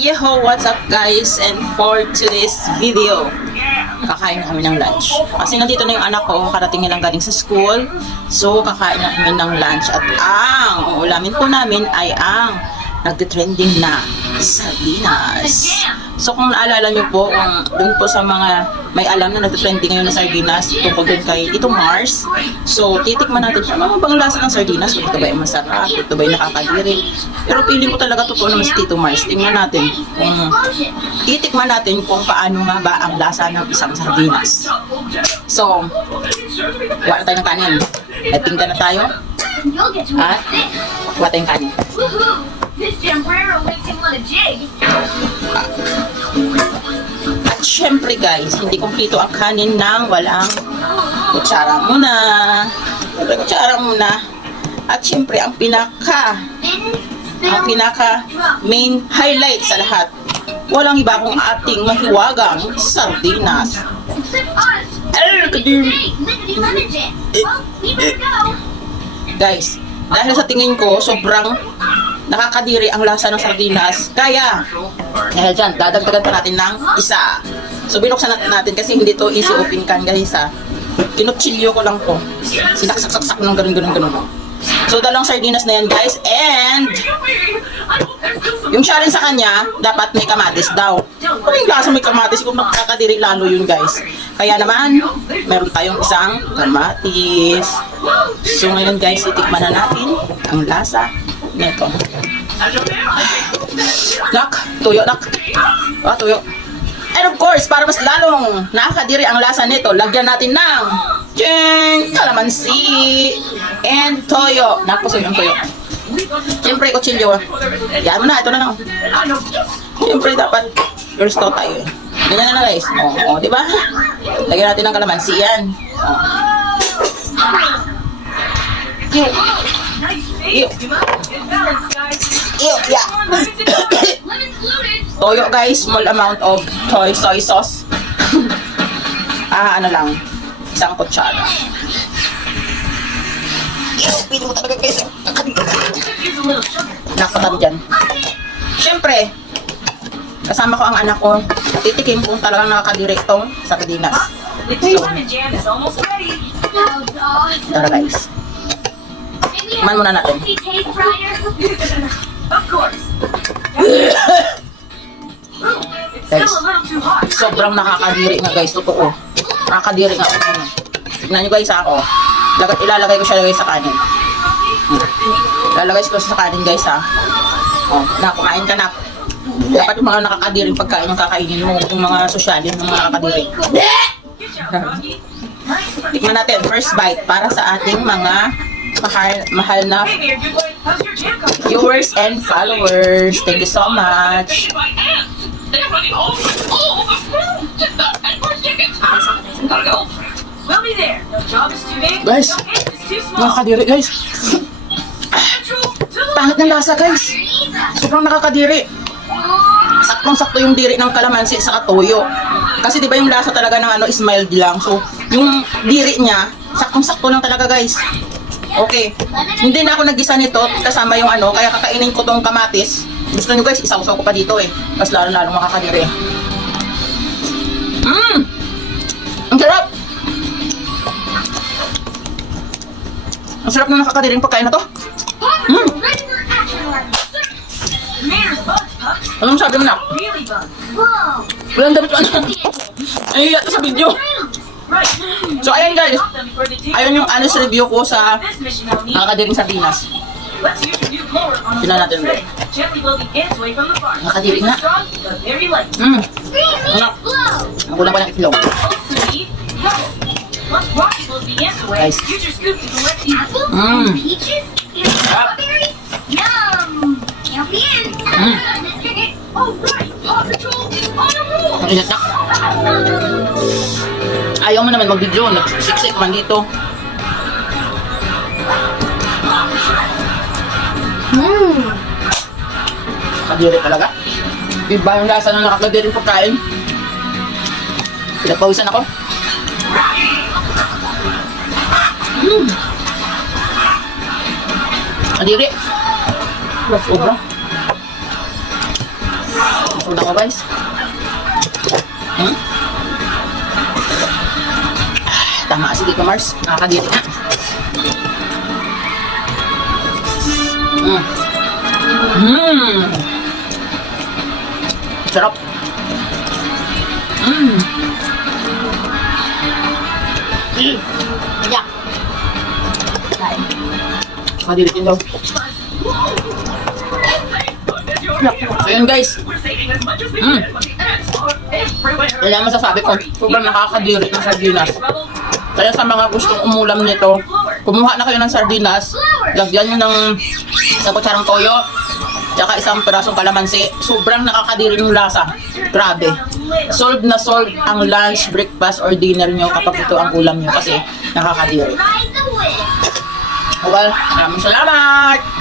Yo, what's up guys? And for today's video, kakain kami ng lunch. Kasi nandito na yung anak ko, karating nilang galing sa school. So, kakain na kami ng lunch. At ang ulamin po namin ay ang nagtitrending na sardinas. So, kung naalala nyo po, dun po sa mga may alam na nagtitrending ngayon na sardinas, tungkol dun kay Tito Mars. So, titikman natin siya. Ano bang lasa ng sardinas? Ito ba yung masarap? Ito ba yung nakakadiri? Pero feeling ko talaga totoo naman si Tito Mars. Tingnan natin kung titikman natin kung paano nga ba ang lasa ng isang sardinas. So, wala tayo ng kanin. At tingnan na tayo. At wala tayong kanin. This Jambrero makes him want a jig. At syempre guys, hindi kumpleto ang kanin nang walang kutsara muna. Walang kutsara muna. At syempre ang pinaka main highlight sa lahat, walang iba kung ating mahiwagang sardinas. Except us. Ay, kadiri. Hey, lickety lemon jig. Well, we better go. Guys, dahil sa tingin ko sobrang nakakadiri ang lasa ng sardinas, kaya dahil dyan, dadagdagan pa natin ng isa. So binuksan natin kasi hindi to easy open can guys ha. Kinutsilyo ko lang to. Sinaksak-saksak ng ganun. So dalawang sardinas na yan guys, and yung challenge sa kanya, dapat may kamatis daw. Ano yung lasa may kamatis? Kung nakakadiri lalo yun guys. Kaya naman, meron tayong isang kamatis. So ngayon guys, itikman na natin ang lasa nito. Nak, tuyo nak. Tuyo. And of course, para mas lalong nakakadiri ang lasa nito, lagyan natin ng kalamansi and toyo. Napusoy ang toyo. Siyempre, kutsilyo. Yan mo na, ito na lang. Siyempre, dapat girls to tayo eh. Ganyan na guys. O, diba? Lagyan natin ng kalamansi yan. Ew. Yeah. Toyo guys, small amount of soy sauce. Ano lang, isang kutsara. Pili mo talaga guys. Nakatami dyan. Siyempre, kasama ko ang anak ko. Titikin kung talagang nakakadiri itong sardinas. So, tara guys. Man muna natin. Guys, sobrang nakakadiri nga guys, totoo. Nakakadiri nga. Tignan nyo guys ako. Ilalagay ko siya guys sa kanin. Ilalagay ko sa kanin guys ha. Kumain ka na. Dapat yung mga nakakadiring pagkain yung kakainin mo. Yung mga sosyalin ng mga nakakadiring. Tikman natin, first bite para sa ating mga mahal na viewers and followers. Thank you so much. Guys, nakakadiri guys. Pangit ng lasa guys. Sobrang nakakadiri. Saktong-sakto yung diri ng kalamansi sa katuyo. Kasi di ba yung lasa talaga ng is mild lang. So, yung diri niya, saktong-sakto lang talaga guys. Okay. Hindi na ako naggisa nito kasama yung kaya kakainin ko tong kamatis. Gusto nyo guys, isawsaw ko pa dito eh. Mas lalo-lalo makakadiri. Ang sarap! Ang sarap na nakakadiring pagkain na to. Anong sabi mo na? Walang damit ko ay ito sa video. So ayan guys, ayun yung honest review ko sa nakakadiring sardinas. Tignan natin ulit. Nakakadiri nga. Nakulang pa ng itlog. Guys. Ang inat na. Ayaw mo naman mag-video. Nagsiksik man dito. Kadiri talaga. Iba yung lasa ng nakakadiring pagkain. Pinagpawisan ako. Kadiri. Sobra. busog na ako guys. Tama, sige ko Mars. Nakakadiri na. Sarap. Yeah. Kain. Nakakadiri din daw. So yun guys. Kaya masasabi ko, sobrang nakakadiri ng sardinas. Kaya sa mga gustong umulam nito, kumuha na kayo ng sardinas, lagyan nyo ng isang kutsarang toyo, tsaka isang pirasong kalamansi. Sobrang nakakadiri yung lasa. Grabe. Solve na solve ang lunch, breakfast, or dinner nyo kapag ito ang ulam nyo kasi nakakadiri. Ride the wind. Well, maraming salamat!